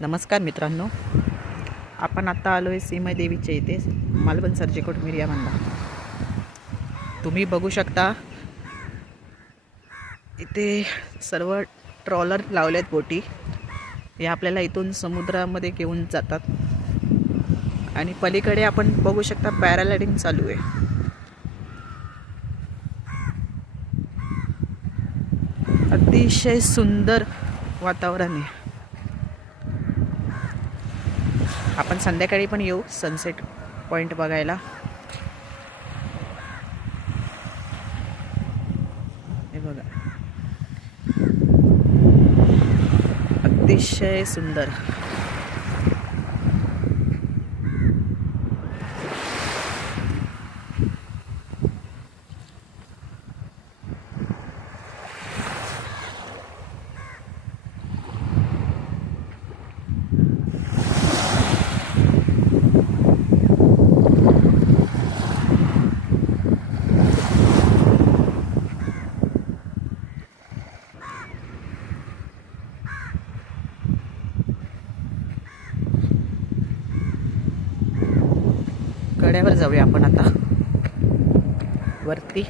नमस्कार मित्रांनो, आपण आता आलो आहे सीमा देवीच्या इथे मालवण सर्जेकोट मिर्यामंदा. तुम्ही बघू शकता इथे सर्व ट्रॉलर लावलेत बोटी. हे आपल्याला इथून समुद्रामध्ये घेऊन जातात आणि पलीकडे आपण बघू शकता पॅराग्लायडिंग चालू आहे. अतिशय सुंदर वातावरण आहे. आपण संध्याकाळी पण येऊ सनसेट पॉइंट बघायला. हे बघा, अतिशय सुंदर. कड्यावर जाऊया आपण आता वरती.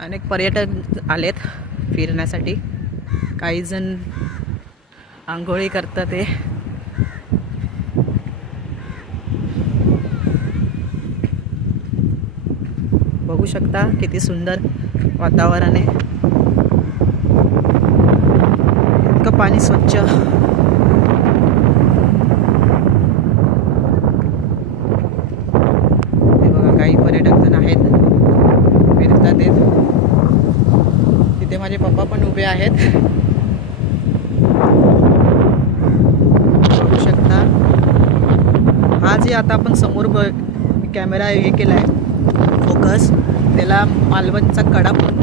अनेक पर्यटक आलेत फिरण्यासाठी. काही जण आंघोळी करतात. ते बघू शकता किती सुंदर वातावरण आहे. इतकं पाणी स्वच्छ. काही पर्यटक जण आहेत, फिरतात. तिथे माझे पप्पा पण उभे आहेत. बघू शकता. हा जे आता आपण समोर कॅमेरा हे केला आहे फोकस, त्याला मालवणचा कडा पण.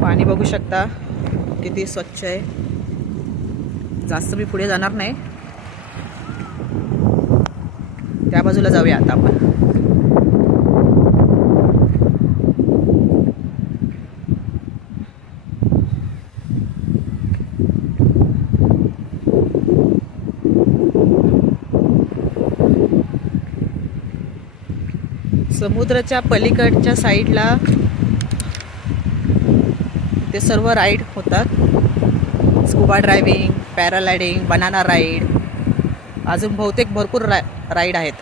पाणी बघू शकता किती स्वच्छ आहे. जास्त मी पुढे जाणार नाही, त्या बाजूला जाऊया आता आपण. समुद्राच्या पलीकडच्या साईडला ते सर्व राईड होतात. Scuba driving, paragliding, banana ride, अजून बहुतेक भरपूर राईड आहेत.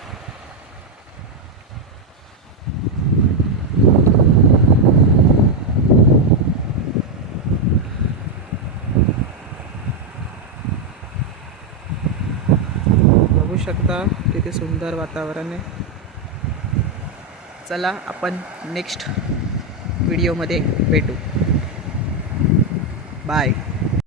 बघू शकता किती सुंदर वातावरण आहे. चला आपण नेक्स्ट व्हिडिओमध्ये भेटू. बाय.